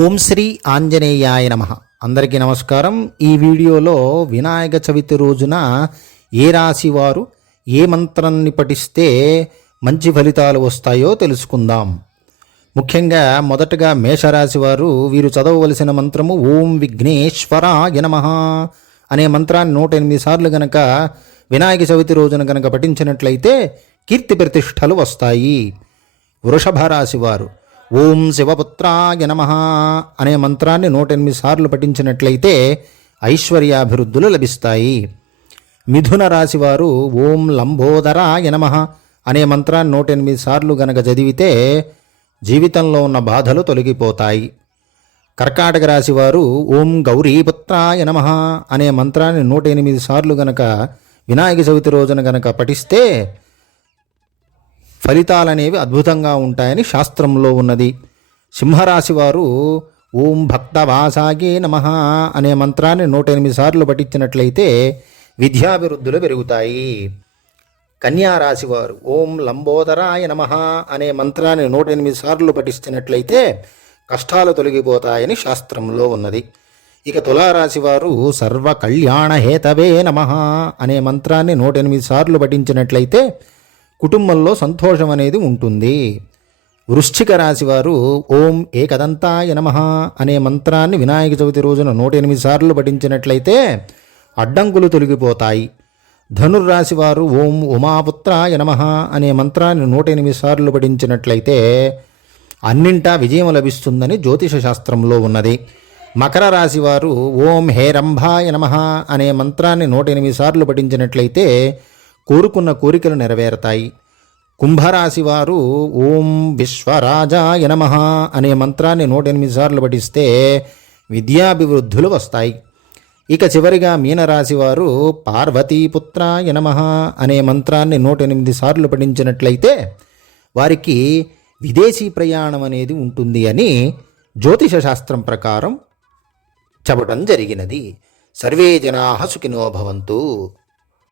ఓం శ్రీ ఆంజనేయాయ నమః. అందరికీ నమస్కారం. ఈ వీడియోలో వినాయక చవితి రోజున ఏ రాశి వారు ఏ మంత్రాన్ని పఠిస్తే మంచి ఫలితాలు వస్తాయో తెలుసుకుందాం. ముఖ్యంగా మొదటగా మేషరాశి వారు వీరు చదవవలసిన మంత్రము ఓం విఘ్నేశ్వరాయ నమః అనే మంత్రాన్ని 108 సార్లు గనక వినాయక చవితి రోజున గనక పఠించినట్లయితే కీర్తి ప్రతిష్టలు వస్తాయి. వృషభ రాశి వారు ఓం శివపుత్రాయ నమః అనే మంత్రాన్ని 108 సార్లు పఠించినట్లయితే ఐశ్వర్యాభివృద్ధులు లభిస్తాయి. మిథున రాశివారు ఓం లంబోదరాయ నమః అనే మంత్రాన్ని 108 సార్లు గనక చదివితే జీవితంలో ఉన్న బాధలు తొలగిపోతాయి. కర్కాటక రాశివారు ఓం గౌరీపుత్రాయ నమః అనే మంత్రాన్ని 108 సార్లు గనక వినాయక చవితి రోజున గనక పఠిస్తే ఫలితాలనేవి అద్భుతంగా ఉంటాయని శాస్త్రంలో ఉన్నది. సింహరాశి వారు ఓం భక్తవాసాగే నమః అనే మంత్రాన్ని 108 సార్లు పఠించినట్లయితే విద్యాభివృద్ధులు పెరుగుతాయి. కన్యారాశి వారు ఓం లంబోదరాయ నమః అనే మంత్రాన్ని 108 సార్లు పఠిస్తున్నట్లయితే కష్టాలు తొలగిపోతాయని శాస్త్రంలో ఉన్నది. ఇక తులారాశి వారు సర్వ కళ్యాణ హేతవే నమః అనే మంత్రాన్ని 108 సార్లు పఠించినట్లయితే కుటుంబంలో సంతోషం అనేది ఉంటుంది. వృశ్చిక రాశి వారు ఓం ఏకదంతాయ నమః అనే మంత్రాన్ని వినాయక చవితి రోజున 108 సార్లు పఠించినట్లయితే అడ్డంకులు తొలగిపోతాయి. ధనుర్రాశి వారు ఓం ఉమాపుత్రాయ నమః అనే మంత్రాన్ని 108 సార్లు పఠించినట్లయితే అన్నింటా విజయం లభిస్తుందని జ్యోతిష శాస్త్రంలో ఉన్నది. మకర రాశి వారు ఓం హేరంభాయ నమః అనే మంత్రాన్ని 108 సార్లు పఠించినట్లయితే కోరుకున్న కోరికలు నెరవేరుతాయి. కుంభరాశి వారు ఓం విశ్వరాజాయ నమః అనే మంత్రాన్ని 108 సార్లు పఠిస్తే విద్యాభివృద్ధులు వస్తాయి. ఇక చివరిగా మీనరాశి వారు పార్వతీపుత్రాయ నమః అనే మంత్రాన్ని 108 సార్లు పఠించినట్లయితే వారికి విదేశీ ప్రయాణం అనేది ఉంటుంది అని జ్యోతిష శాస్త్రం ప్రకారం చెప్పడం జరిగినది. సర్వే జనాః సుఖినో భవంతు.